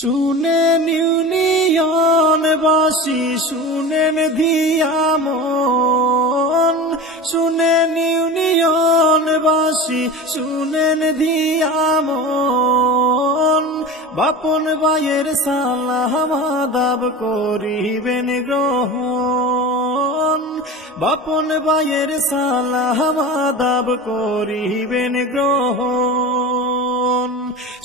শুনেন ইউনিয়নবাসী, শুনেন ধিয়া মন, শুনেন ইউনিয়নবাসী, শুনেন ধিয়া মন। বাপন ভাইয়ের সালাম আদাব করিবেন গ্রহণ, বাপন ভাইয়ের সালাম আদাব করিবেন গ্রহণ।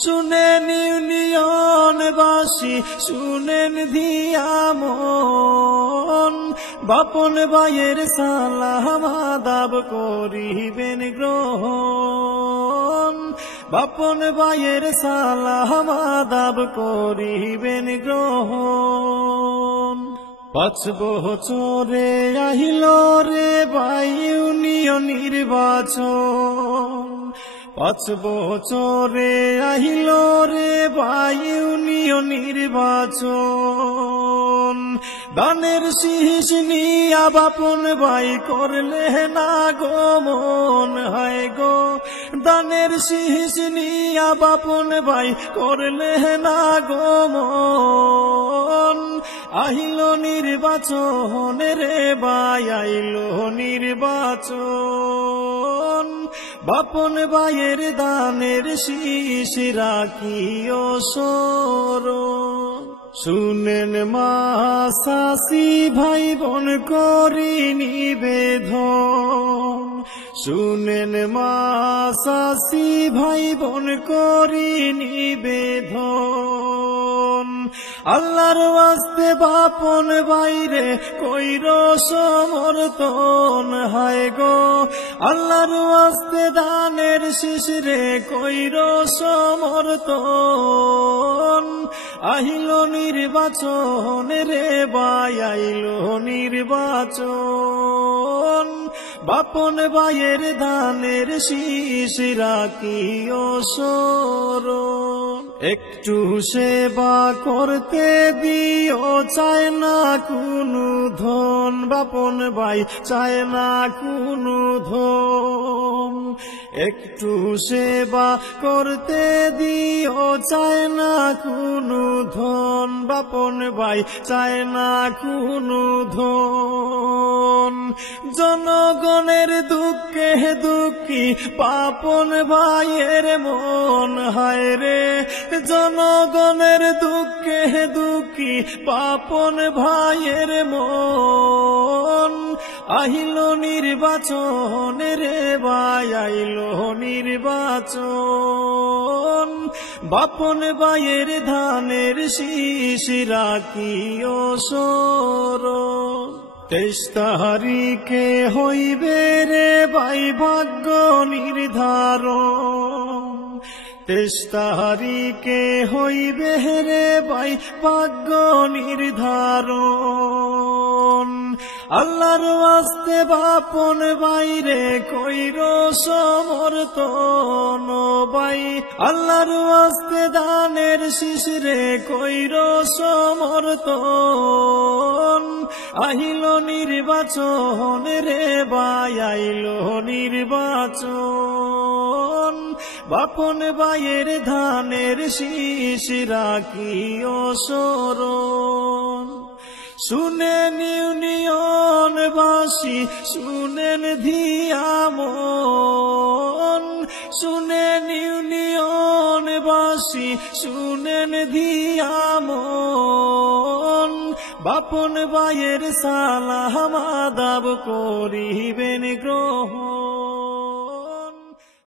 শুনেন ইউনিয়নবাসী, শুনেন ধিয়া মন, বাপন ভাইয়ের সালাম আদাব করিবেন গ্রহণ, বাপন ভাইয়ের সালাম আদাব করিবেন গ্রহণ। 5 বছরে আহিল রে ভাই ইউনিয়ন নির্বাচন, 5 বছরে আহিল রে ভাই ইউনিয়ন নির্বাচন। দানের শীষ নিয়া বাপন ভাই করলে না গমন, হায় গো দানের শীষ নিয়া বাপন ভাই করলে না গমন। আহিল নির্বাচন রে ভাই আইল নির্বাচন, বাপন ভাইয়ের দানের শীষ রাখিও স্মরণ। শুনেন মা চাচি ভাই বোন করি নিবেদন, শুনেন মা চাচি ভাই বোন করি নিবেদন। আল্লাহর ওয়াস্তে বাপন ভাইরে কইর সমর্থন, হায় গো আল্লাহর ওয়াস্তে দানের শীষ রে কইর সমর্থন। আহিল নির্বাচন রে ভাই আইল নির্বাচন, বাপন ভাইয়ের দানের শীষ রাখিও স্মরণ। একটু সেবা করতে দিও চায় না কোনো ধন, বাপন ভাই চায় না কোনো ধন। একটু সেবা করতে দিও চায় না কোনো ধন, বাপন ভাই চায় না কোনো ধন। জনগণের দুঃখে দুঃখী বাপন ভাইয়ের মন, হায় রে জনগণের দুঃখে দুঃখী বাপন ভাইয়ের মন। আহিল নির্বাচন রে ভাই আইল নির্বাচন, বাপন ভাইয়ের ধানের শীষ রাখিও স্মরণ। 23 তারিখে হইবে রে ভাই ভাগ্য নির্ধারণ, 23 তারিখে হইবে রে ভাই ভাগ্য নির্ধারণ। আল্লাহর ওয়াস্তে বাপন ভাইরে কইর সমর্থন ভাই, আল্লাহর ওয়াস্তে দানের শীষ রে কইর সমর্থন। আহিল নির্বাচন রে ভাই আইল নির্বাচন, বাপন ভাইয়ের ধানের শীষ রাখিও স্মরণ। শুনেন ইউনিয়নবাসী, শুনেন ধিয়া মন, শুনেন ইউনিয়নবাসী, শুনেন ধিয়া মন। বাপন ভাইয়ের সালাম আদাব করিবেন গ্রহণ।